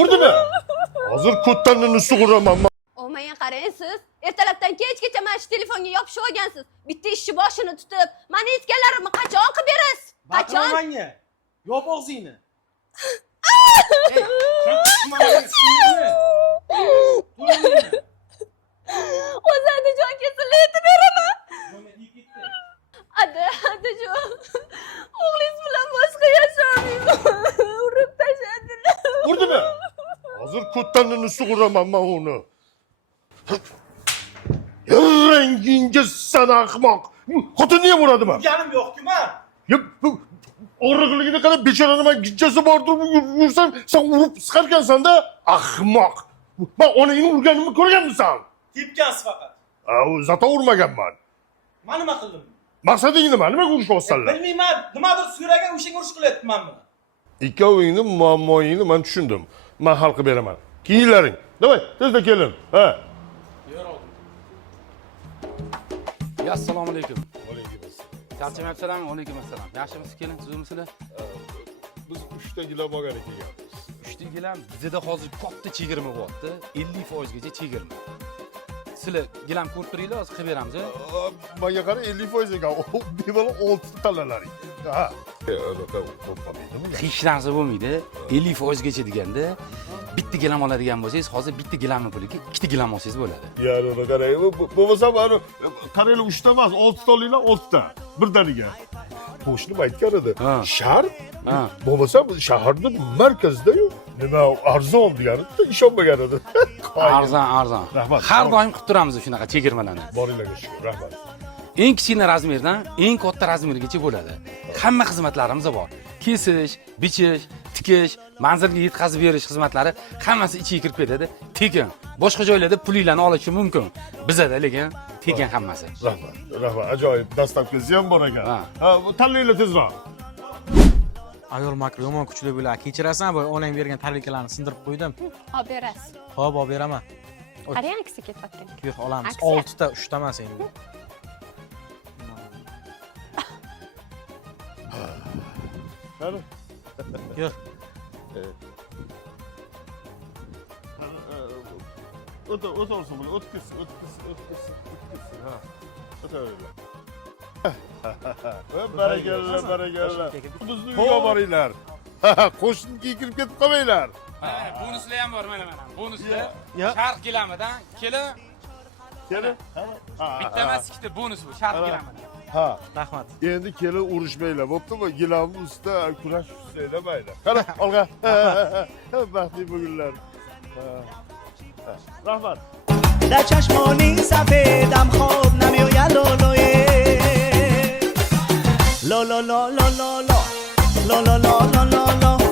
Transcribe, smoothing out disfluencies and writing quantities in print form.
Urdimi? Hozir ko'ttanini sug'uraman. Olmaya qarang siz. Ertalabdan kechgacha mana shu telefonga yopishib olgansiz. Bitta ishchi boshini tutib, meni aytganlarimni qachon qilib berasiz? Qachon? Manga. Yop og'zingni. O'zingni jon kesilib aytib beraman. Adajon. O'g'lingiz bilan boshqa yashamayman. Urib tashladilar. Urdimi? Hozir ko'ttanini sug'uraman men uni. Rangingga san ahmoq. Xotinni ham uradimi? Urganim yo'q-ku men. Og'riqligini qarab bechorani men gijjasi bor deb yursam, sen urib chiqarkansan-da, ahmoq. Men onangni urganimni ko'rganmisan? Tepgansiz faqat. Zato urmaganman. Men nima qildim? Maqsading nima? Nimaga urishyapsanlar? Bilmayman, nimadir so'ragan o'shanga urush qilyapman buni. Ikkovingni muammoyingni men tushundim. Men hal qilib beraman. Kiyinlaring. Davay, tezda kelin. Ha. Assalomu alaykum. Charchamayapsizlarmi? Alaykum assalom. Yaxshimisiz keling, sizmisizlar? Biz 3 ta gilam olgan ekanmiz. 3 ta gilam bizda hozir katta chegirma bo'lyapti. 50% gacha chegirma. Sizlar gilam ko'rib turinglar, hozir qilib beramiz. Menga qara 50% ekan. Bemalol 6 ta tanlalaring. Ha. Hech narsa bo'lmaydi. 50% gacha deganda bitta gilam oladigan bo'lsangiz, hozir bitta gilamni puliga 2 ta gilam olsangiz bo'ladi. Ya'ni uni qarang, bo'lmasa mana qaranglar 3 ta emas, 6 ta olinglar, 6 ta. Birdaniga. Qo'shnim aytgan edi. Shahar? Bo'lmasa shaharning markazida-yu, nima arzon deganida ishonmagan edi. Arzon. Har doim qilib turamiz shunaqa chegirmalarni. Boringlarga shukur, rahmat. Eng kichkina razmerdan eng katta razmergacha bo'ladi. Hamma xizmatlarimiz bor. Kesish, bichish, tikish, manzilga yetkazib berish xizmatlari hammasi ichiga kirib ketadi. Tekin. Boshqa joylarda pulinglarni olishi mumkin. Bizda lekin tekin hammasi. Rahmat. Ajoyib dastavkasi ham bor ekan. Ha, tanlaylar tezroq. Ayol makro yomon kuchli bo'ladi. Kechirasan, bu onang bergan tabletlarni sindirib qo'ydim. Olib berasiz. Xo'p, olib beraman. Qarang, aksi ketyapti. Yo'q, olamiz. 6 ta, 3 ta emas endi. Qani? Yo'q. O'tirsin buni, o'tkizsin. Ha. O'tiringlar. Barakalla. Bizni uyga boringlar. Qo'shniga kirib ketib qolmanglar. Mana bonuslar ham bor, mana. Bonuslar Sharq gilamidan kelin. Bitta emas, ikkita bonus bu Sharq gilamidan. Ha, Rahmat. endi kelin urushmanglar, bo'ptimi? Gilamni ustida kurash ustida mayli. Qara, olg'a. Baxtli bugunlar. Rahmat. در چشمانی سفیدم خواب نمیآید لولوی لا لا لا لا لا لا لا لا لا لا لا